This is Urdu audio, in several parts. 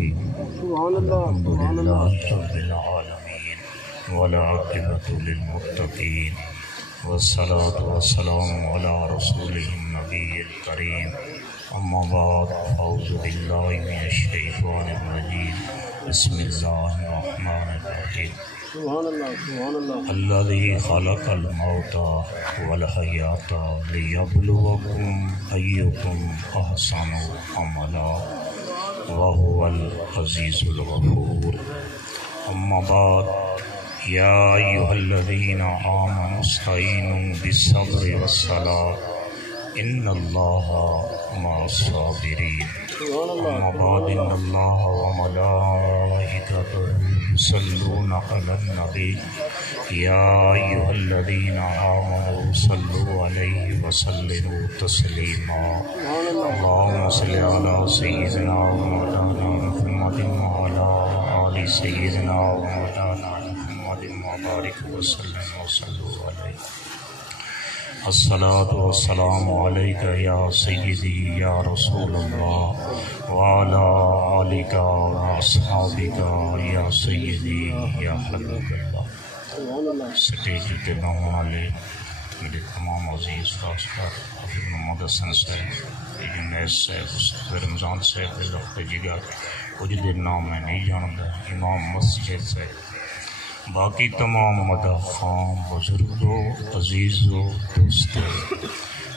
الرحيم الحمد لله رب العالمين والعاقبة للمتقين والصلاة والسلام على رسوله النبي الكريم أما بعد أعوذ بالله من الشيطان الرجيم بسم الله الرحمن الرحيم الذي خلق الموت والحياة ليبلوكم أيكم أحسن عملا وهو العزيز الغفور أما بعد يا أيها الذين آمنوا استعينوا بالصبر والصلاة إن الله مع الصابرين أما بعد إن الله وملائكته يصلون على النبي يا أيها الذين آمنوا صلوا عليه وسلموا تسليما اللهم صل على سيدنا ومولانا محمد وعلى آل سيدنا ومولانا محمد وبارك وسلم وصلوا عليه الصلاة والسلام عليك يا سيدي يا رسول الله وعلى آلك وأصحابك يا سيدي يا حبيب الله سٹیج کے نام والے میرے تمام عزیز خاص کر حافظ محمد حسن صاحب جنید صاحب رمضان صاحب وقت جگر کچھ دیر نام میں نہیں جانتا امام مسجد صاحب باقی تمام مدح خان بزرگوں عزیزوں دوستوں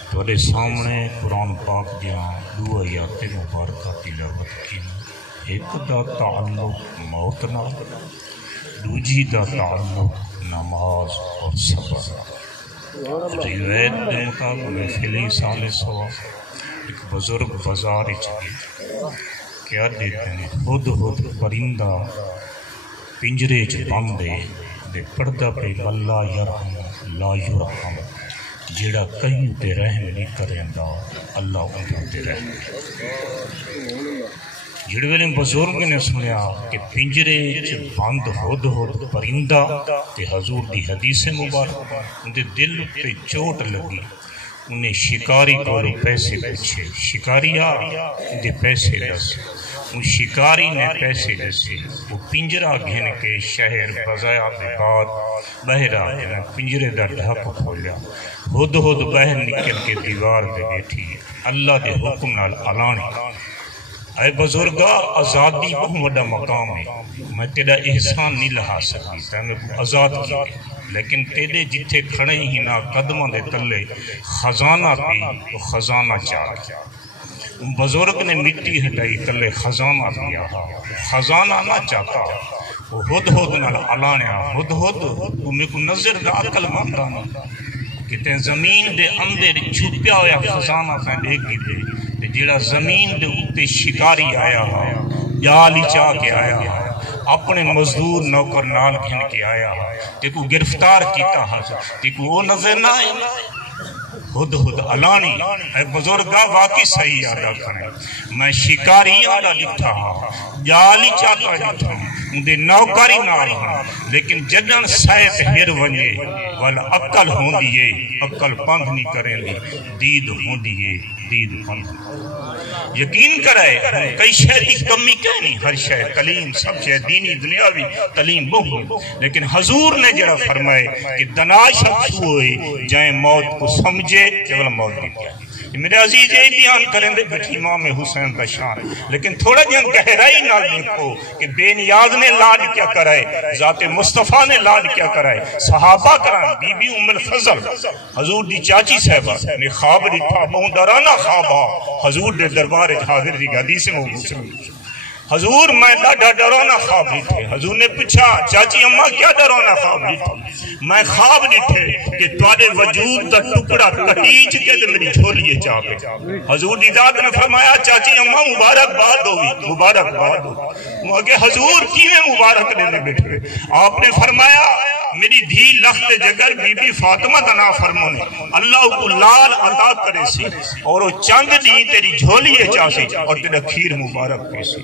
تھوڑے سامنے قرآن پاک دیاں دو آیات مبارکہ تلاوت کی ایک دا تعلق موت نال دوجی دا تعلق نماز اور صبر روایت دے مطابق محفلی سال سوا ایک بزرگ بازار چلی کیا دیتے ہیں خود پرندہ پنجرے چ بندے دے پردہ پہ اللہ یرحم لا یرحم جیڑا کہیں تے رحم نہیں کریندا اللہ انہاں تے رحم جڑے ویلے بزرگ نے سنیا کہ پنجرے چ بند ہود پرندہ تے حضور دی حدیث مبارک ان دے دل تے چوٹ لگی انہیں شکاری کو پیسے پوچھے شکاری آ دے پیسے دس ان شکاری نے پیسے دسے وہ پنجرہ گھن کے شہر بزایا دے بعد بہر آئے پنجرے دا ڈھک کھولیا ہد بہر نکل کے دیوار دے بیٹھی اللہ دے حکم نال علانی اے بزرگا آزادی بہت بڑا مقام ہے میں تیرا احسان نہیں لہا سکی تینے آزاد کی لیکن تیرے جتھے کھڑے ہی نہ قدموں دے تلے خزانہ پی تو خزانہ چاہ بزرگ نے مٹی ہٹائی تلے خزانہ پیا خزانہ نہ چاہتا وہ ہد نال علانیا ہد وہ میں کو نظر دا عقل مانتا نہیں کہ تین زمین دے اندر چھپیا ہویا خزانہ تین دیکھ گی دے جیڑا زمین دے اتے شکاری آیا جالی چاہ کے آیا اپنے مزدور نوکر نال گھن کے آیا دیکھو گرفتار کیتا حضر دیکھو وہ نظر نہ آئے ہد علانی اے بزرگا واقعی صحیح آدھا کریں میں شکاری آدھا لٹھا جالی چاہتا لٹھا اندے نوکاری نہ آئے لیکن جدن سائت ہر ونجے والا عقل ہوں دیئے عقل پندھ نہیں کریں لی دید ہوں دیئے دید پندھ یقین کرائے کئی شہر کی کمی کہنی ہر شہر تعلیم سب شہر دینی دنیاوی تعلیم بہت لیکن حضور نے جڑا فرمائے کہ دنا شخص ہوئے جائیں موت کو سمجھے کہ موت بھی کیا میرے عزیز یہ بیان کریں دے بیٹھی امام حسین کا شان لیکن تھوڑا جہاں گہرائی نہ دیکھو کہ بے نیاز نے لاڈ کیا کرائے ذات مصطفیٰ نے لاڈ کیا کرائے صحابہ کرائے بی بی ام الفضل حضور دی چاچی صاحبہ نے خواب دیتا بہت ڈرانا خوابہ حضور دے دربار حاضر دی حدیث مسلم حضور میں ڈرونا خواب دیتے حضور نے پوچھا چاچی اماں کیا ڈرونا خواب دیتے میں خواب دیتے کہ تمہارے وجود دا ٹکڑا کٹیچ کے دے میری جھولیے چاپے حضور دی ذات نے فرمایا چاچی اماں مبارک باد ہوئی مبارک باد ہوئی وہ کہ حضور کیویں مبارک لینے بیٹھے آپ نے فرمایا میری دھی لخت جگر بی بی فاطمہ دنا فرمونے اللہ کو لال عطا کرے سی اور وہ چند دی تیری جھولیے چاسی اور تیرا کھیر مبارک پیسی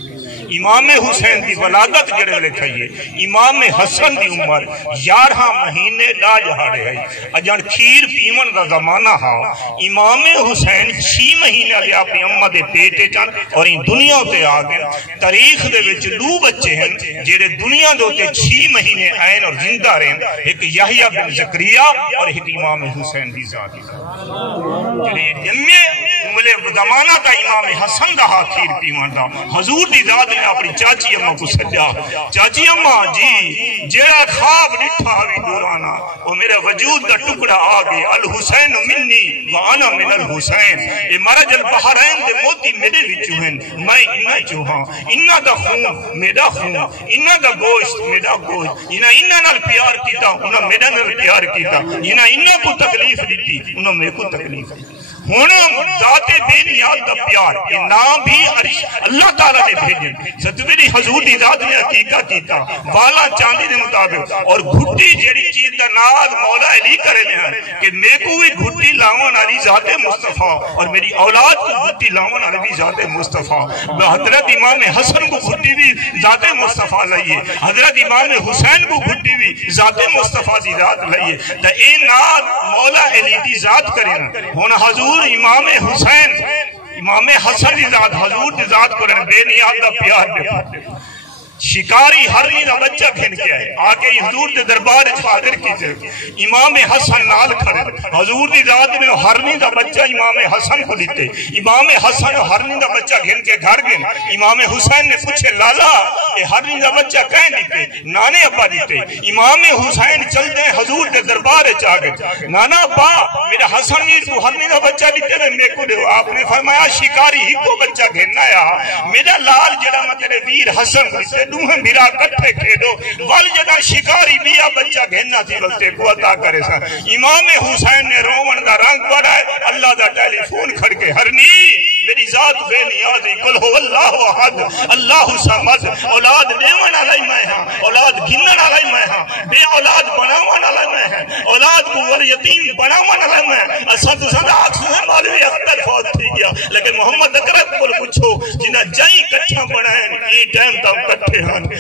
امام حسین دی ولادت جڑے لے تھائیے امام حسن دی عمر 11 مہینے لا جہاڑے ہے اجان کھیر پیمن دا زمانہ ہا امام حسین 6 مہینے لے اپنی امہ دے پیٹے چان اور ان دنیا تے آگئے تاریخ دے وچ دو بچے ہیں جڑے دنیا دے تے 6 مہینے آئین اور زندہ رہن ایک یحییٰ بن زکریا اور ایک امام حسین دی ذاتی جڑے جمعے ملے زمانہ تا امام حسن دا خیر پیمن دا حضور دی ذات نے اپنی چاچی امہ کو سجا چاچی امہ جی جیڑا خواب نٹھا ہوئی دورانا وہ میرے وجود دا ٹکڑا آگے الحسین منی وانا من الحسین یہ مرج البحرین دے موتی میرے وچوں ہیں میں انہ چوہاں انہ دا خون میرا خون انہ دا گوشت میرا گوشت انہ نال پیار کیتا انہ میرا نال پیار کیتا انہ کو تکلیف دیتی انہ میرے کو تکلیف دیتی ہونا ذات بے نیاز دا پیار یہ نام بھی اللہ تعالیٰ نے بھیجن ستویری حضور دی ذات نے حقیقت کیتا والا چاندی دے مطابق اور گھٹی جیڑی چیز دا ناز مولا علی کرے لیں کہ میں کو بھی گھٹی لاؤن علی ذات مصطفیٰ اور میری اولاد کو گھٹی لاؤن علی بھی ذات مصطفیٰ حضرت امام حسن کو گھٹی بھی ذات مصطفیٰ لئیے حضرت امام حسین کو گھٹی بھی ذات مصطفیٰ دی ذات لئیے تا اے ناز مولا علی دی ذات کریں ہونا حضور امام حسین امام حسن دی ذات حضور دی ذات کو بے نیاز دا پیار دے شکاری ہرنی دا بچہ کھن کے آئے آکے حضور دے دربار حاضر کیتے امام حسن نال کھڑے حضور دی ذات نے ہرنی دا بچہ امام حسن کو دیتے امام حسن ہرنی دا بچہ گھن کے گھر گئے امام حسین نے پوچھے لالا اے ہرنی دا بچہ کہیں دیتے نانے ابا دیتے امام حسین چل دیں حضور دے دربار چاہے نانا ابا میرا حسن میر کو ہرنی دا بچہ دیتے میں میرے کو دے آپ نے فرمایا شکاری ہی کو بچہ گھننا یا میرا لال جڑا مطلب ویر حسن کو دوہاں بھیرا کٹھے کھیڑو وال جدا شکاری بیا بچہ گھننا تھی وقتے کو عطا کرے سا امام حسین نے رومن دا رنگ بڑھائے اللہ دا ٹیلی فون کھڑ کے ہرنی میری ذات بے نیازی کل ہو اللہ احد اللہ سمد اولاد دیون علی میں ہاں اولاد گھنن علی میں ہاں بے اولاد بناون علی میں ہیں اولاد کو ول یتیم بناون علی میں اسد صدا اکسن مولوی اختر فوت تھی گیا لیکن محمد اکرم کو پوچھو جنہ جائیں کچھا بنائیں یہ ٹائم تم کٹھے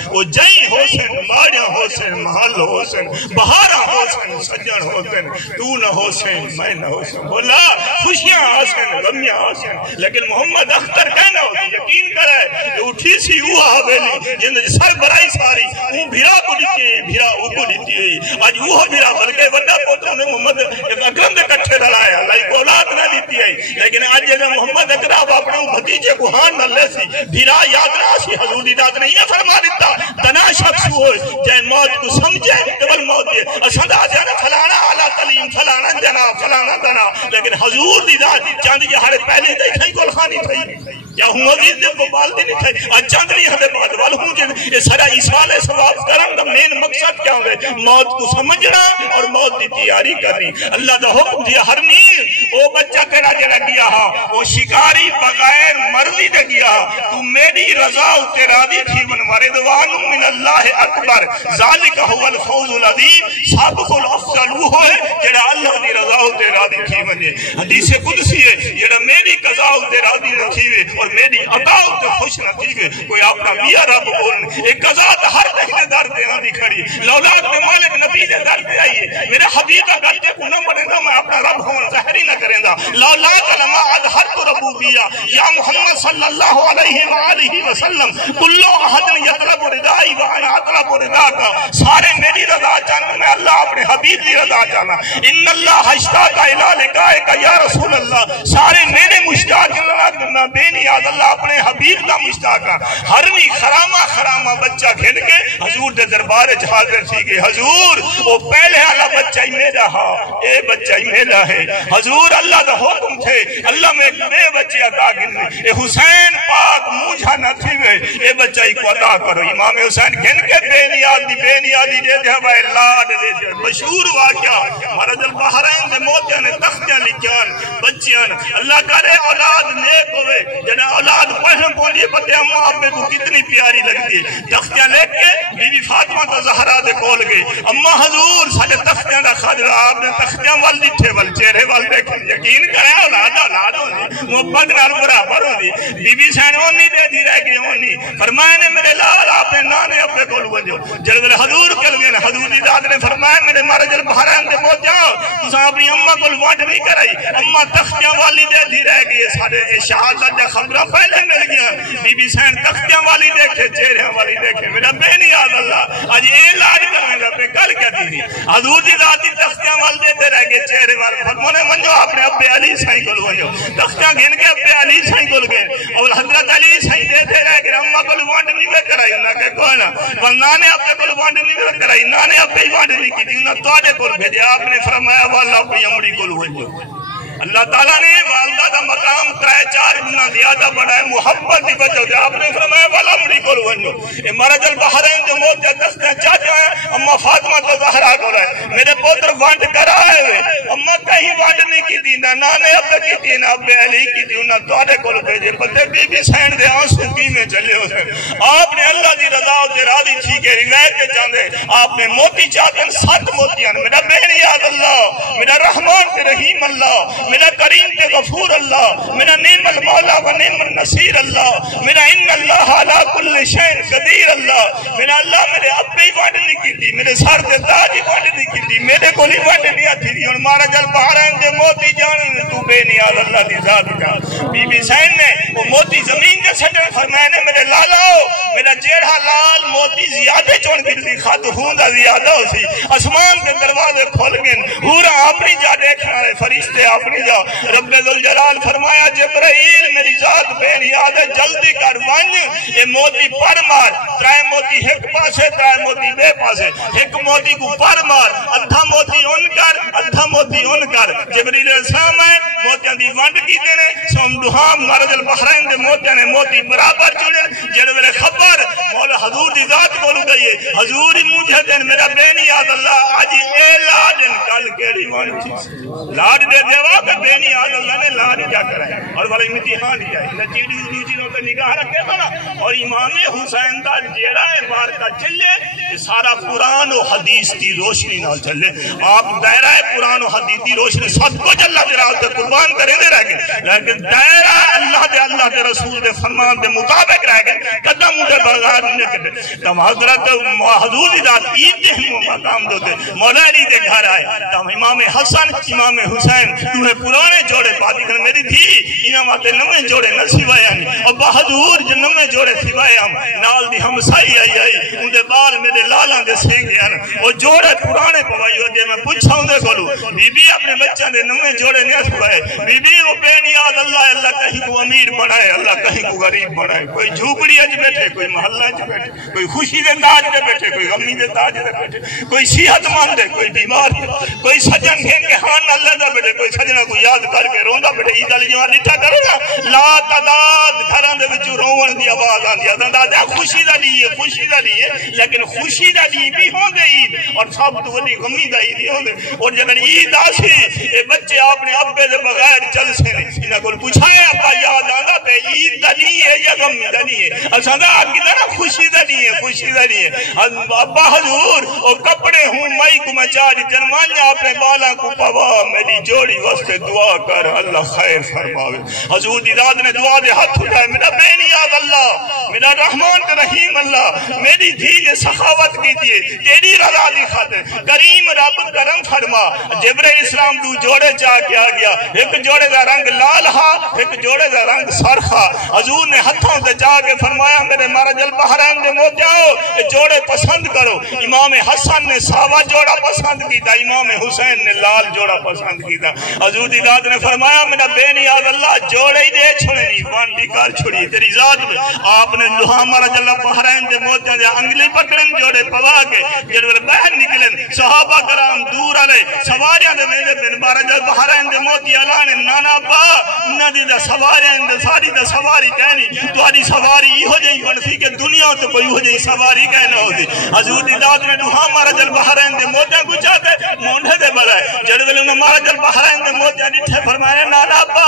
وہ جائیں حسین ماڑیاں حسین محل حسین بہارا حسین سجن حسین تو نہ حسین میں نہ حسین بولا خوشیاں حسین غمیاں حسین لیکن محمد اختر کہنا ہوتی یقین کرے اٹھی سی وہ حویلی جن سر برائی ساری وہ بھیرا کو دیتی ہے بھیرا وہ کو دیتی ہے آج وہ بھیرا بلکہ وڈا پوتر نے محمد اکرم دے کٹھے رلایا اللہ کو اولاد نہ دیتی ہے لیکن آج جب محمد اکرم اپنے بھتیجے کو ہان نہ لے سی بھیرا یاد رہا سی حضور دی ذات نہیں ہے فرما دیتا دنا شخص ہوئے جائے موت کو سمجھے قبل موت دے اسد آجانا فلانا علا تلیم فلانا جنا فلانا دنا لیکن حضور دی ذات چاند جہارے پہلے دے کھائی کول خانی تھی یا ہوں عزیز دے کو بال دی نہیں تھی آج چاند نہیں ہدے بعد وال ہوں جن یہ سارا عیسال ثواب کرن دا مین مقصد کیا ہوئے موت کو سمجھنا اور موت دی تیاری کرنی اللہ دا حکم دیا ہر نیر او بچہ کرا جڑا گیا ہا وہ شکاری بغیر مرضی دے گیا ہا تو میری رضا تے راضی تھی من وردوان من اللہ اکبر ذالک هو الفوز العظیم سابق الافضل وہ ہے جڑا اللہ دی رضا تے راضی تھی ونے حدیث قدسی ہے جڑا میری قضا تے راضی نہ تھی اور میری عطا تے خوش نہ تھی کوئی اپنا میاں رب بولن ایک قضا ہر دے در تے دی کھڑی لولاک دے مالک نبی دے در تے آئی میرے حبیب کا گل تے کو نہ بنے گا میں اپنا رب ہوں ظاہر ہی نہ کریں گا لولاک لما اظہرت ربوبیہ یا محمد صلی اللہ علیہ وآلہ وسلم کلو احد یطلب ردائی وانا اطلب ردا کا سارے میری رضا چاہنا میں اللہ اپنے حبیب دی رضا چاہنا ان اللہ اشتاق الہ لقائے کا یا رسول اللہ سارے میرے مشتاق اللہ بے نیاز اللہ اپنے حبیب کا مشتاق ہرمی خرامہ بچہ کھل کے حضور دے دربار حاضر تھی کہ حضور وہ پہلے والا بچہ ہی میرا ہا اے بچہ ہی میرا ہے حضور اللہ دا حکم تھے اللہ میں بے بچے عطا گن اے حسین پاک مجھا نہ تھی گئے اے بچہ ہی کو عطا کرو امام حسین گن کے بے نیازی دے دے بھائی لاڈ دے دے مشہور واقعہ مرد البحرین دے موتیاں نے تختیاں لکھیاں بچیاں اللہ کرے اولاد نیک ہوئے جنہ اولاد پڑھن پوندی ہے پتے اماں ابے کو کتنی پیاری لگتی ہے تختیاں لے کے بی بی فاطمہ تو زہرا دے کول گئے اماں حضور ساڈے تختیاں دا خاطر آپ نے تختیاں وال ڈٹھے وال چہرے وال دیکھے یقین کرے اولاد ہوندی محبت نال برابر ہوندی بی بی سین اونی دے دی رہ گئی اونی فرمایا نے میرے لال آپ نے نانے ابے کول وجو جڑ ویلے حضور کل گئے حضور دی ذات نے فرمایا میرے مارج البحرین دے پہنچ جاؤ تساں اپنی اماں کول وانٹ نہیں کرائی اماں تختیاں والی دے دی رہ گئی سارے شہادت دے خبراں پہلے مل گیا بی بی سین تختیاں والی دیکھے چہرے والی دیکھے میرا بے نیاز اللہ اج اے علاج کرنے دا پہ گل کہتی تھی حضور دی ذات دی تختیاں وال دے رہ گئے چہرے والے فرمانے منجو اپنے ابے علی سائیں کول ونجو تختیاں گن کے ابے علی سائیں کول گئے اور حضرت علی سائیں دے رہ گئے اماں کول وانٹ نہیں کرائی انہاں کہ کوئی نہ بندہ نے ابے کول وانٹ نہیں کرائی نانے ابے وانٹ نہیں کی انہاں تواڈے کول بھیجا آپ نے فرمایا والا اپنی امڑی کول ونجو اللہ تعالیٰ نے والدہ دا مقام 3-4 گنا زیادہ بڑھائے محبت دی وجہ سے آپ نے فرمایا والا مڑی کول ونجو اے مرج البحرین جو موت یا دستے چاچا ہیں اما فاطمہ تو زہرا کو رہے میرے پوتر وانٹ کرائے ہوئے اما کہیں وانٹ نہیں کی دی نہ نانے ابے کی دی نہ ابے علی کی دی انہاں توڑے کول بھیجے پتے بی بی سین دے آنسو کی میں چلے ہوئے آپ نے اللہ دی رضا دے راضی تھی کہ روایت کے چاندے آپ نے موتی چاہتے 7 موتیاں میرا بے نیاز اللہ میرا رحمان تے رحیم اللہ میرا کریم تے غفور اللہ میرا نعم المولا و نعم النصیر اللہ میرا ان اللہ علی کل شیء قدیر اللہ میرا اللہ میرے ابے ہی وانٹ نہیں کیتی میرے سر دے تاج ہی وانٹ نہیں کیتی میرے کول ہی وانٹ نہیں آتی دی ہن مارا جل بہارن دے موتی جان تو بے نیاز اللہ دی ذات کا بی بی سین نے وہ موتی زمین دے چھڈے فرمایا نے میرے لالا میرا جیڑا لال موتی زیادہ چون کی خاتون دا زیادہ ہو سی آسمان دے دروازے کھل گئے پورا اپنی جا دیکھنے والے فرشتے اپنی جا رب ذوالجلال فرمایا جبرائیل میری ذات بے نیاز ہے جلدی کر ون یہ موتی پر مار 3 موتی ایک پاسے 3 موتی بے پاسے ایک موتی کو پر مار ادھا موتی ان کر ادھا موتی ان کر جبرائیل السلام ہے موتیاں دی ونڈ کیتے نے سوم دہام مرج البحرین دے موتیاں نے موتی برابر جڑے جڑے ویلے خبر مولا حضور دی ذات کول گئی ہے حضور ہی مجھے دین میرا بے نیاز اللہ اج اے لاڈن کل کیڑی ون تھی لاڈ دے دیوا کہ بے نیاز اللہ نے لاڈ کیا کرا ہے اور والا امتحان دیا ہے چیڑی نیچی نو تے نگاہ رکھے تو نا اور امام حسین دا جیڑا ہے بار کا چلے یہ سارا قرآن و حدیث کی روشنی نال چلے آپ دائرہ قرآن و حدیث کی روشنی سب کچھ اللہ دے راہ تے قربان کرے دے رہ گئے لیکن دائرہ اللہ دے رسول دے فرمان دے مطابق رہ گئے قدم دے بغیر نہیں کرتے تم حضرت حضور دی ذات عید دے ہی مقام دے مولا علی دے گھر آئے تم امام حسن امام حسین تمہیں پرانے جوڑے پاتی کر میری تھی انہاں واتے نمیں جوڑے نہ سوائے ہیں اور بہدور جو نمیں جوڑے سوائے ہم نال دی ہم سائی آئی ان دے بال میرے لالاں دے سینگے ہیں اور جوڑے پرانے پوائی ہو دے میں پوچھا ہوں دے کھولو بی بی اپنے بچہ دے نمیں جوڑے نہیں سوائے بی بی وہ بے نیاز اللہ کہیں کو امیر بنائے اللہ کہیں کو غریب بنائے کوئی جھوپڑی اج بیٹھے کوئی محلہ اج بیٹھے کوئی خوشی دے تاج دے بیٹھے کوئی غمی دے تاج دے بیٹھے کوئی صحت مند ہے کوئی بیمار ہے کوئی سجن گھن کے ہان اللہ دا بیٹھے کوئی سجنہ کو یاد کر کے روندا بیٹھے عید علی جوان لٹھا کرو نا لا تعداد گھراں دے وچ رون دی آواز آندی ہے خوشی دا لیے لیکن خوشی دا دی بھی ہوندے عید اور سب تو وڈی غمی دا عید ہوندے اور جدن عید آسی اے بچے اپنے ابے دے بغیر چل سے انہاں کول پوچھایا ابا یاد آندا تے عید دا نہیں ہے یا غم دا نہیں ہے اساں دا کیتا نا خوشی دا نہیں ہے ابا حضور او کپڑے ہوں مئی کو مچاڑ جنمانیاں اپنے بالاں کو پوا میری جوڑی واسطے دعا کر اللہ خیر فرماوے حضور دی ذات نے دعا دے ہاتھ اٹھائے میرا بے نیاز اللہ میرا رحمان تے رحیم اللہ میری دھی نے سخاوت کیجیے تیری رضا دی خاطر کریم رب کرم فرما جبرائیل اسلام دو جوڑے چاہ کے آ گیا ایک جوڑے دا رنگ لال ہا ایک جوڑے دا رنگ سرخا حضور نے ہتھوں تے جا کے فرمایا میرے مرج البحرین دے موتیاؤ جوڑے پسند کرو امام حسن نے ساوا جوڑا پسند کیتا امام حسین نے لال جوڑا پسند کیتا حضور دی ذات نے فرمایا میرا بے نیاز اللہ جوڑے ہی دے چھوڑے نہیں وانڈی کار چھوڑی تیری ذات میں آپ نے لوہا مرج البحرین دے موتیاں دے انگلی پکڑن جوڑے پوا کے جڑے باہر نکلن صحابہ کرام دور آلے سواریاں دے میرے بن مرج البحرین دے موتی اعلان نانا با انہاں دی دا سواریاں دے ساری دا سواری کہنی تہاڈی سواری ہو جئی بن سی کہ کہ دنیا تے کوئی ہو جائے سواری کہنا ہوتی حضور دی ذات نے دوہاں مارا جل بحرین دے موتیاں کو چاہتے مونڈے دے بلائے جڑ ویلے انہیں مارا جل بحرین دے موتیاں نٹھے فرمائے نانا با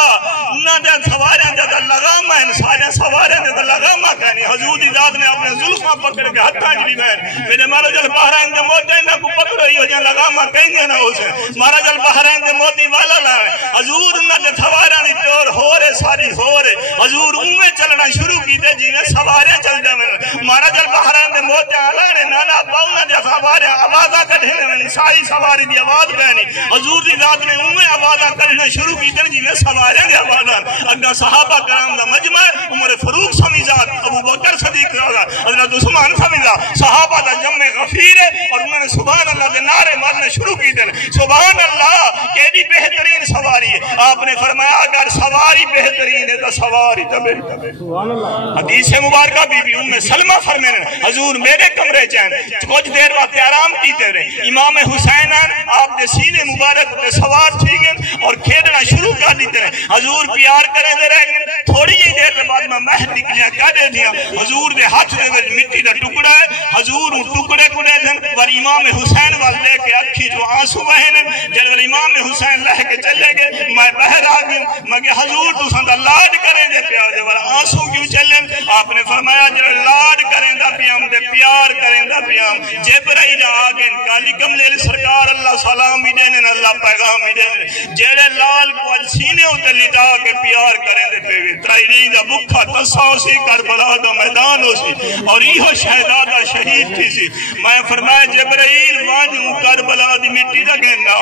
نہ دے سواریاں دے لگاما ہیں سارے سواریاں دے لگاما کہنی حضور دی ذات نے اپنے ظلفاں پکڑ کے ہتھاں جلی بہن میرے مارا جل بحرین دے موتیاں نہ کو پکڑ رہی ہو جائے لگاما کہیں نہ ہو سے مارا جل بحرین دے موتی والا لائے حضور انہیں دے سواریاں دی ٹور ہو رہے ساری ہو رہے حضور اوے چلنا شروع کی دے جی میں سواریاں چل جائے مارا جل بحرین دے موتیاں لانے نانا باؤنا دے سواریاں آوازہ کٹھنے میں ساری سواری دی آواز کہنی حضور دی ذات نے اوے آوازہ کٹھنے شروع کی دے جی میں سواریاں دے آوازہ اگا صحابہ کرام دا مجمع عمر فروق سمیزاد ابو بکر صدیق رضا حضرت عثمان سمیزاد صحابہ دا جمع غفیر ہے اور انہوں نے سبحان اللہ دے نعرے مارنے شروع کی دے سبحان اللہ کیڑی بہترین سواری ہے آپ نے فرمایا اگر سواری بہترین ہے تو سواری تو بہترین حدیث مبارکہ بی بی ام سلمہ فرمائے حضور میرے کمرے چین کچھ دیر بعد آرام کیتے رہے امام حسین آپ دے سینے مبارک پہ سوار تھی گئے اور کھیلنا شروع کر دیتے رہے حضور پیار کریں دے رہے گئے تھوڑی ہی دیر کے بعد میں مہد نکلیاں کہہ دے دیا حضور دے ہاتھ میں مٹی دا ٹکڑا ہے حضور ٹکڑے کڑے دن اور امام حسین وال لے کے اکھی جو آنسو بہنے جب امام حسین لے کے چلے گئے میں بہر آگئے مگر حضور تو سندہ لاڈ کریں دے پیار دے والا آنسو کیوں چلیں آپ نے فرمایا جب لاڈ کریں دا پیام دے پیار کریں دا پیام جبرائیل آگئے کالی کملیل سرکار اللہ سلام ہی دینے اللہ پیغام ہی دینے جیڑے لال کو سینے ہوتے لٹا کے پیار کریں دے پیوے ترائی نہیں دا بکھا تساو سی کربلا دا میدان ہو سی اور یہ شہدادہ شہید تھی سی میں فرمایا جبرائیل وانجوں کربلا دی مٹی دا گھننا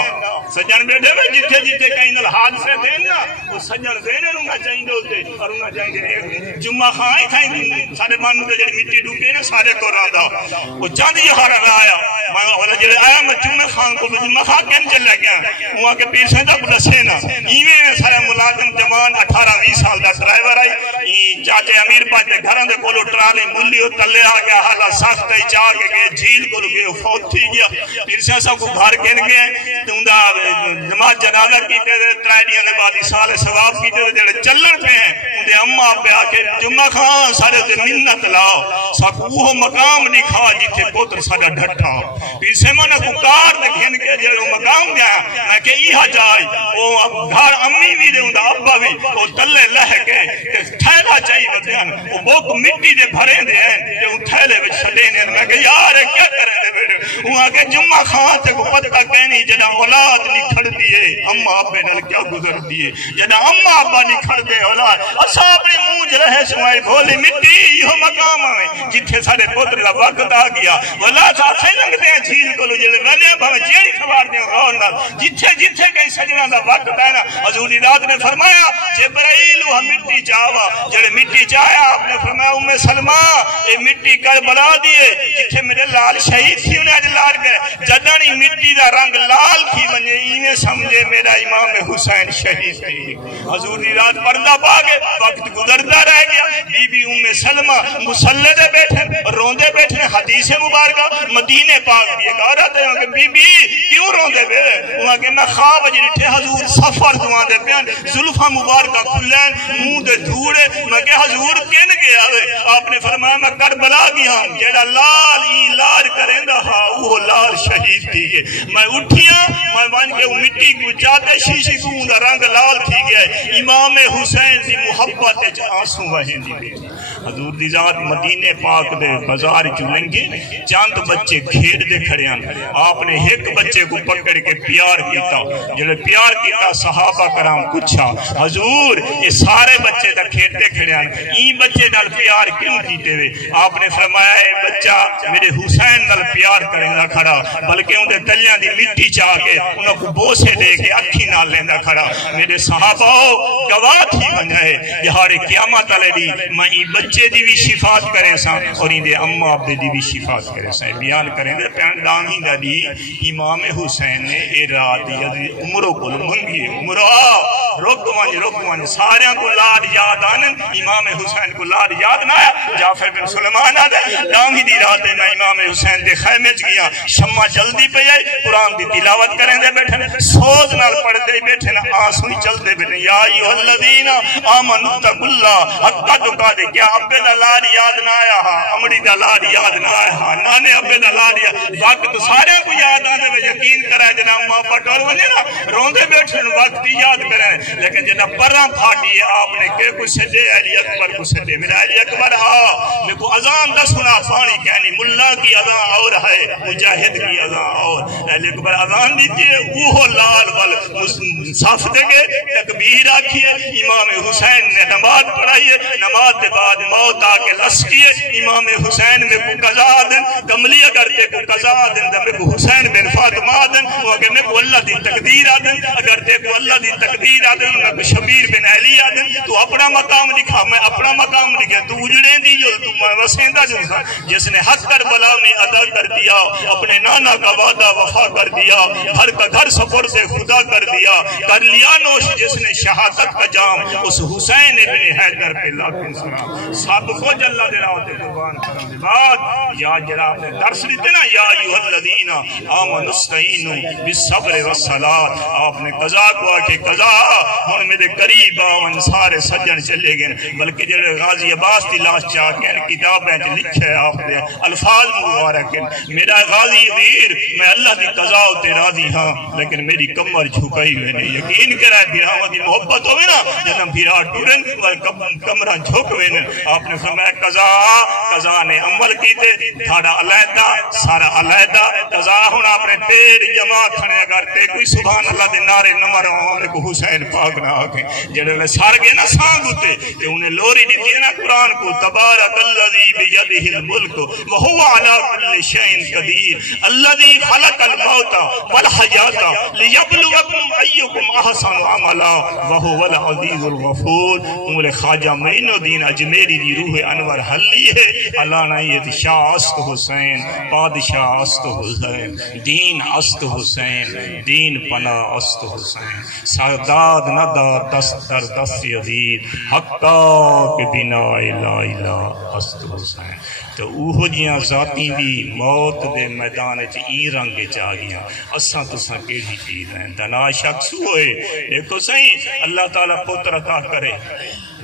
سجن بیٹھے ہوئے جتھے جتھے کہیں نل حادثے دینا وہ سجن دینے رونگا چاہیں دے ہوتے اور رونگا چاہیں دے جمعہ خواہی تھائیں سارے مانو دے جڑی مٹی ڈوکے نا سارے کو راندہ وہ چاند یہ ہارا رہا آیا میں جڑے آیا میں جمعہ خان کو جمعہ خان کہنے چلے گیا وہاں کے پیر سیدہ کو دسینا ایویں میں سارے ملازم جوان 18-20 سال دا ڈرائیور آئی چاچے امیر پاچے گھران دے کولو ٹرالے ملی ہو تلے آ گیا حالا سخت ہے چاہ کے گئے جھیل کو لگے فوت تھی گیا پیر سیدہ کو گھر کہنے گئے تو اندہ جماعت جنازہ کیتے دے ترائیڈیاں دے بعدی سال ثواب کیتے دے جڑے چلن پہ ہیں اندے اممہ پہ آکے جمعہ خان سارے دے منت لاؤ ساکو وہ مقام دکھا جیتے پوتر ساڑا ڈھٹا پیر سیمانہ کو کار دکھین کے جڑے مقام دیا میں کہ ایہا جائے وہ گھر امی بھی دے اندہ ابا بھی وہ تلے لہ کے تھیلا چاہیے بدیان وہ بوک مٹی دے بھرے دے ہیں جو ان تھیلے بچ سڈینے میں کہ یار کیا کریں دے بیٹے وہاں کے جمعہ خان تے کو پتہ کہنی جڑا اولاد نکھڑ دیئے اممہ آبے نل کیا گزر دیئے جڑا اممہ آبا نکھڑ دے اولاد اسا اپنی موج رہے سمائی بھولی مٹی یہ مقام آئے جتھے سارے پتر کا وقت آ گیا واللہ ساتھے لنگ دے ہیں جھیل کو لجلے ویلے بھاوے جیڑی سوار دے غور نال جتھے کہیں سجنہ دا وقت ہے نا حضور ذات نے فرمایا جبرائیل وہ مٹی چاہوا جڑے مٹی چاہیا آپ نے فرمایا ام سلمہ اے مٹی کر بلا دیئے جتھے میرے لال شہید تھی انہیں اج لار گئے جدانی مٹی دا رنگ لال تھی بنجے انہیں سمجھے میرا امام حسین شہید تھی حضور ذات پردہ پاگے وقت گزرتا رہ گیا بی بی ام سلمہ مسلح دے بیٹھے روندے بیٹھے حدیث مبارکہ مدینے پاک دیئے کہا رہتے ہیں کہ بی بی کیوں روندے بیٹھے وہاں کہ میں خواب اجھے حضور سفر دعا دے پیان ظلفہ مبارکہ کھلین منہ دے دھوڑے میں کہ حضور کن گیا ہے آپ نے فرمایا میں کربلا گیا ہوں جیڑا لال ہی لال کریں دا ہاں وہ لال شہید تھی گئے میں اٹھیا میں بان کے مٹی کو جاتے شیشی کو دا رنگ لال تھی گیا امام حسین دی محبت آنسو وہیں دی گئے حضور دی ذات مدینے پاک دے بازار چلنگے چاند بچے کھیڑ دے کھڑے ہیں آپ نے ایک بچے کو پکڑ کے پیار کیتا جلے پیار کیتا صحابہ کرام کچھا حضور یہ سارے بچے دا کھیڑ دے کھڑے ہیں این بچے نال پیار کیوں کیتے ہوئے آپ نے فرمایا اے بچہ میرے حسین نال پیار کریں دا کھڑا بلکہ انہیں تلیاں دی مٹی چاہ کے انہوں کو بوسے دے کے اکھی نال لیندہ کھڑا میرے صحابہ گواہ تھی بن رہے یہاں قیامت علیہ دی میں این بچے دی بھی شفاعت کرے ساں اور ان دے اممہ عبد دی بھی شفاعت کرے ساں بیان کریں دے پیان دامی دا دی امام حسین نے اے رات دی عمروں کو منگی عمرہ رک وانج ساریاں کو لاد یاد آنن امام حسین کو لاد یاد نہ آیا جعفر بن سلیمان آدھے دامی دی رات میں امام حسین دے خیمے گیا شمع جلدی پہ آئی قرآن دی تلاوت کریں دے بیٹھے سوز نال پڑھ دے بیٹھے آنسوئی چل دے بیٹھے یا ایوہ الذین آمنوا اتقوا اللہ حق تقاتے کیا ابے دا لاڈ یاد نہ آیا ہا امڑی دا لاڈ یاد نہ آیا ہا نانے ابے دا لاڈ وقت سارے کو یاد آنے میں یقین کرے جناب ماں پٹول ونے نا روندے بیٹھے وقت یاد کرے لیکن جناب پراں پھاٹی ہے آپ نے کہ کو سجے علی اکبر کو سجے میرا علی اکبر میرے کو اذان دا سنا پانی کہنی ملا کی اذان اور ہے مجاہد کی اذان اور علی اکبر اذان دیتی ہے وہ لال وال صف دے گے تکبیر آکھیے امام حسین نے نماز پڑھائی ہے نماز دے بعد موت آکے لسکیے امام حسین میں کو قضا دن کملی اگر تے کو قضا دن میں کو حسین بن فاطمہ دن وہ اگر میں کو اللہ دی تقدیر آدن اگر تے کو اللہ دی تقدیر آدن میں کو شبیر بن علی آدن تو اپنا مقام لکھا میں اپنا مقام لکھا تو اجڑیں دی جو تو میں وسیندہ جو تھا جس نے حق کربلا میں ادا کر دیا اپنے نانا کا وعدہ وفا کر دیا ہر کا گھر سفر سے خدا کر دیا کر لیا نوش جس نے شہادت کا جام اس حسین ابن حیدر پہ لاکن سنا سب کو جلہ دے رہا ہوتے قربان کرم دے بعد یا جناب نے درس لیتے نا یا ایوہ الذین آمنوا استعینوا بالصبر والصلاۃ آپ نے قضا کو آکے قضا ہن میرے قریب آون سارے سجن چلے گئے بلکہ جڑے غازی عباس دی لاش چاہ کے کتابیں لکھے آپ نے الفاظ مبارک میرا غازی ویر میں اللہ دی قضا تے راضی ہاں لیکن میری کمر جھکائی میں نے یقین کرا بھراواں دی محبت ہوے نا جنم بھرا ٹورن کمرہ جھک وے آپ نے فرمایا قضا نے عمل کیتے تھاڑا علیحدہ سارا علیحدہ قضا ہن اپنے پیر جمع کھڑے اگر تے کوئی سبحان اللہ دے نعرے نہ مارو ہمیں کو حسین پاک نہ آکے جڑے سار گئے نا سانگ ہوتے کہ انہیں لوری دیتی ہے نا قرآن کو تبارک الذی بیدہ الملک وہو علی کل شیء قدیر الذی خلق الموت والحیات لیبلوکم ایکم احسن عملا وہو العزیز الغفور امر خواجہ معین الدین اجمیری دی روح انور حلی ہے اللہ نائیت شاہ است حسین بادشاہ است حسین دین است حسین دین پناہ است حسین سرداد ندار دست در دست یزید حقا کے بنا لا الہ است حسین تو اوہ جیاں ذاتی بھی موت دے میدان ای رنگ چاہ گیا اساں تساں کیڑی چیز ہیں دنا شخص ہوئے دیکھو صحیح اللہ تعالیٰ پتر عطا کرے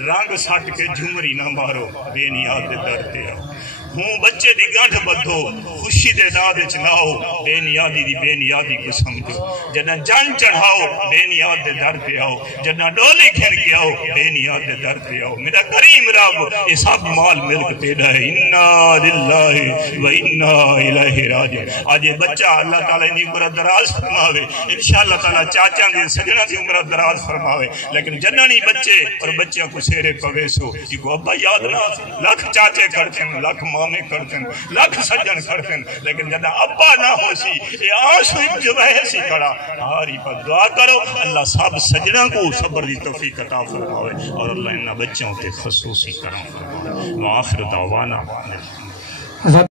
رنگ سٹ کے جھمری نہ مارو بے نیاز دے درد آؤ ہوں بچے دی گنڈ بدھو خوشی دے داد چلاؤ بے نیادی دی بے نیادی کو سمجھو جنہ جان چڑھاؤ بے نیاد دے در پہ آؤ جنہ ڈولی کھن کے آؤ بے نیاد دے در پہ آؤ میرا کریم رب یہ سب مال ملک تیرا ہے انا للہ و انا الہ راجعون آج یہ بچہ اللہ تعالیٰ نے عمر دراز فرماوے انشاءاللہ تعالیٰ چاچا دی سجنہ دی عمر دراز فرماوے لیکن جنہ نہیں بچے اور بچہ کو سیرے پویسو یہ کو ابا یاد نہ لکھ چاچے کرتے ہیں لکھ مامے کرتے ہیں لکھ سجن کرتے ہیں لیکن جنہ ابا نہ ہو سی یہ آنسو ایک جو ایسی کڑا ہاری پر دعا کرو اللہ سب سجنہ کو صبر دی توفیق عطا فرماوے اور اللہ انہا بچوں تے خصوصی کرم فرماوے وآخر دعوانا